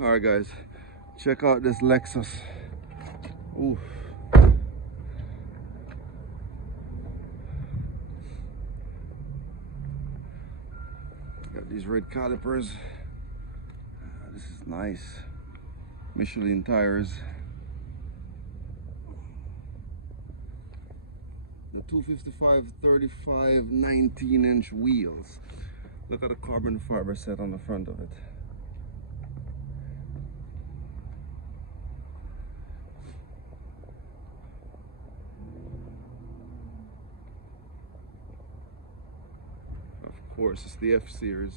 All right, guys, check out this Lexus. Ooh. Got these red calipers. This is nice. Michelin tires. The 255 35 19-inch wheels. Look at the carbon fiber set on the front of it. Of course, it's the F series.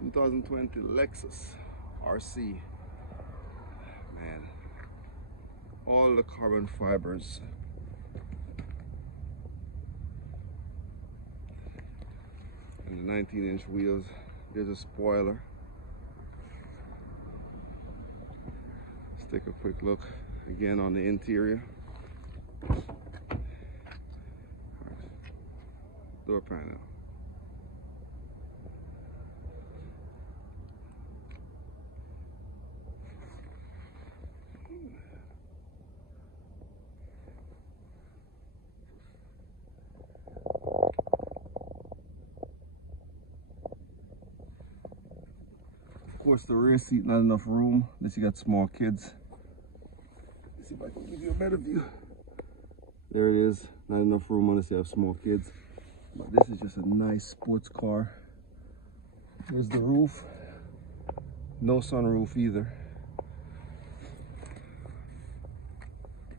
(2020) LEXUS RC. Man, all the carbon fibers. And the 19-inch wheels. There's a spoiler. Let's take a quick look again on the interior. Door panel. Of course, the rear seat, not enough room unless you got small kids. Let's see if I can give you a better view. There it is, not enough room unless you have small kids. But this is just a nice sports car. Here's the roof. No sunroof either.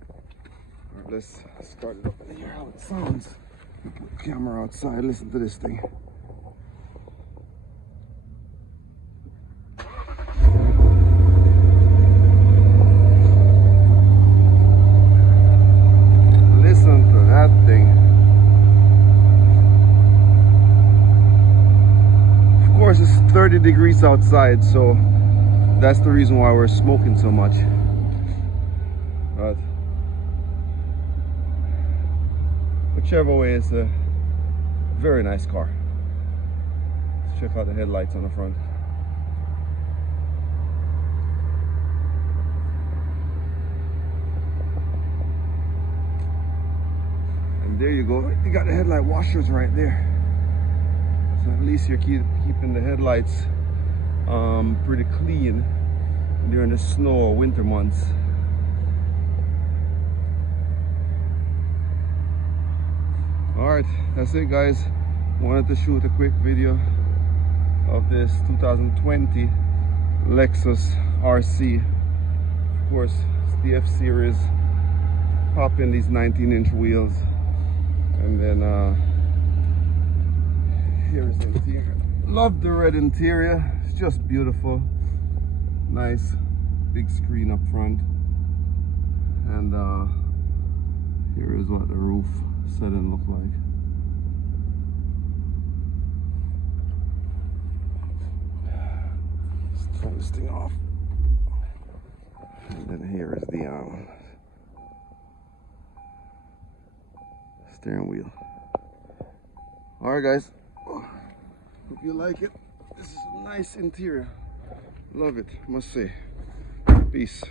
All right, let's start it up and hear how it sounds. Put the camera outside, listen to this thing. It's 30 degrees outside, so that's the reason why we're smoking so much. But whichever way, it's a very nice car. Let's check out the headlights on the front. And there you go, you got the headlight washers right there. So at least you're keeping the headlights pretty clean during the snow or winter months. All right, that's it, guys. Wanted to shoot a quick video of this 2020 Lexus RC. Of course, it's the F series. Pop in these 19-inch wheels, and then here's the interior. Love the red interior. It's just beautiful. Nice big screen up front. And here is what the roof setting look like. Let's turn this thing off. And then here is the steering wheel. All right, guys. Hope you like it. This is a nice interior. Love it, must say. Peace.